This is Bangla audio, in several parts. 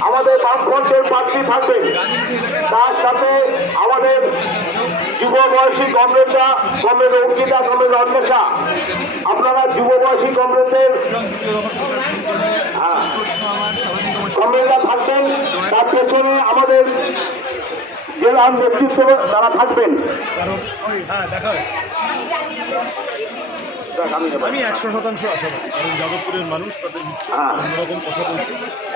আমাদের বামফ্রন্টের প্রার্থী থাকবেন তার সাথে আমাদের যুব বয়সী কমরেডরা কমরেড অঙ্কিতা কমরেড অন্বেষা আপনারা যুব বয়সী কমরেডদের হ্যাঁ, কমরেডরা থাকবেন তার পেছনে আমাদের জেলার নেতৃত্ব তারা থাকবেন। হ্যাঁ আমি একশো শতাংশ আশাবাদী। কারণ যাদবপুরের মানুষ তাদের হ্যাঁ। অন্যরকম কথা বলছে।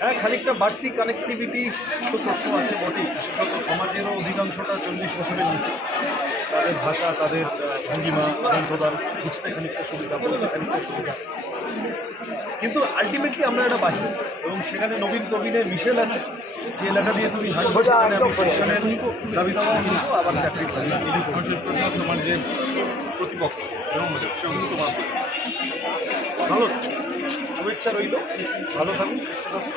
হ্যাঁ খানিকটা বাড়তি কানেক্টিভিটি তো প্রশ্ন আছে বটেই। বিশেষত সমাজেরও অধিকাংশটা চল্লিশ বছরের নিচে। তাদের ভাষা, তাদের ভঙ্গিমা আদান প্রদান বুঝতে খানিকটা সুবিধা, বলতে খানিকটা সুবিধা। কিন্তু আলটিমেটলি আমরা একটা বাহিনী এবং সেখানে নবীন প্রবীণের মিশেল আছে। যে এলাকা দিয়ে তুমি সেখানে দাবি দাওয়াও নিব আবার চাকরি তোমার যে প্রতিপক্ষ ভালো শুভেচ্ছা রইল। ভালো থাকুন সুস্থ থাকুন।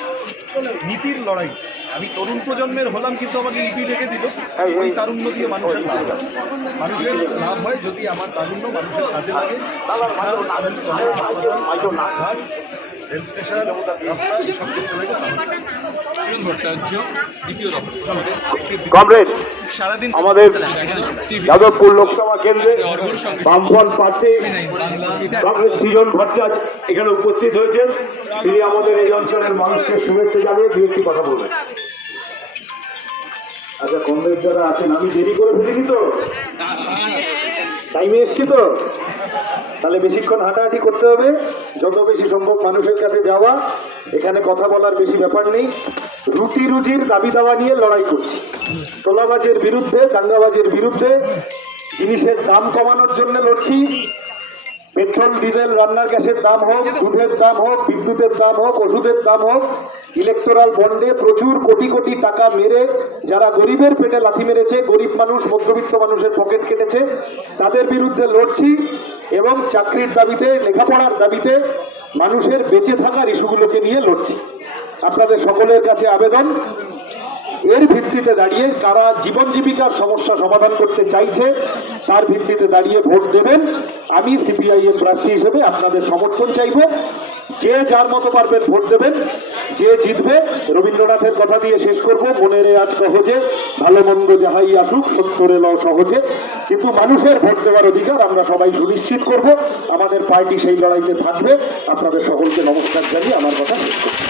নীতির লড়াই। আমি তরুণ প্রজন্মের হলাম কিন্তু আমাকে ইপি ডেকে দিল। ওই তারুণ্য দিয়ে মানুষের লাভ হয়। মানুষের লাভ হয় যদি আমার তারুণ্য মানুষের কাজে লাগে। রেল স্টেশন রাস্তা এসব করতে লাগে কমরেড। আমাদের যাদবপুর লোকসভা কেন্দ্রে বামফ্রন্ট প্রার্থী কংগ্রেস সৃজন ভট্টাচার্য এখানে উপস্থিত হয়েছেন। তিনি আমাদের এই অঞ্চলের মানুষকে শুভেচ্ছা জানিয়ে দু একটি কথা বলবেন। আচ্ছা কংগ্রেস যারা আছেন আমি দেরি করে ফেলিনি তো? টাইমে এসছি তো? তাহলে বেশিক্ষণ হাঁটাহাঁটি করতে হবে। যত বেশি সম্ভব মানুষের কাছে যাওয়া। এখানে কথা বলার বেশি ব্যাপার নেই। রুটি রুজির দাবি দাওয়া নিয়ে লড়াই করছি। তোলাবাজের বিরুদ্ধে, দাঙ্গাবাজের বিরুদ্ধে জিনিসের দাম কমানোর জন্য লড়ছি। পেট্রোল, ডিজেল, রান্নার গ্যাসের দাম হোক, দুধের দাম হোক, বিদ্যুতের দাম হোক, ওষুধের দাম হোক, ইলেকটোরাল বন্ডে প্রচুর কোটি কোটি টাকা মেরে যারা গরিবের পেটে লাথি মেরেছে, গরিব মানুষ, মধ্যবিত্ত মানুষের পকেট কেটেছে, তাদের বিরুদ্ধে লড়ছি এবং চাকরির দাবিতে, লেখাপড়ার দাবিতে মানুষের বেঁচে থাকার ইস্যুগুলোকে নিয়ে লড়ছি। আপনাদের সকলের কাছে আবেদন। এর ভিত্তিতে দাঁড়িয়ে কারা জীবন জীবিকার সমস্যা সমাধান করতে চাইছে, তার ভিত্তিতে দাঁড়িয়ে ভোট দেবেন। আমি সিপিআইএম প্রার্থী হিসেবে আপনাদের সমর্থন চাইব। যে যার মতো পারবেন ভোট দেবেন, যে জিতবে। রবীন্দ্রনাথের কথা দিয়ে শেষ করব। মনের আজ সহজে ভালো মন্দ যাহাই আসুক সত্তরে লও সহজে। কিন্তু মানুষের ভোট দেওয়ার অধিকার আমরা সবাই সুনিশ্চিত করব। আমাদের পার্টি সেই লড়াইতে থাকবে। আপনাদের সকলকে নমস্কার জানিয়ে আমার কথা শেষ করছি।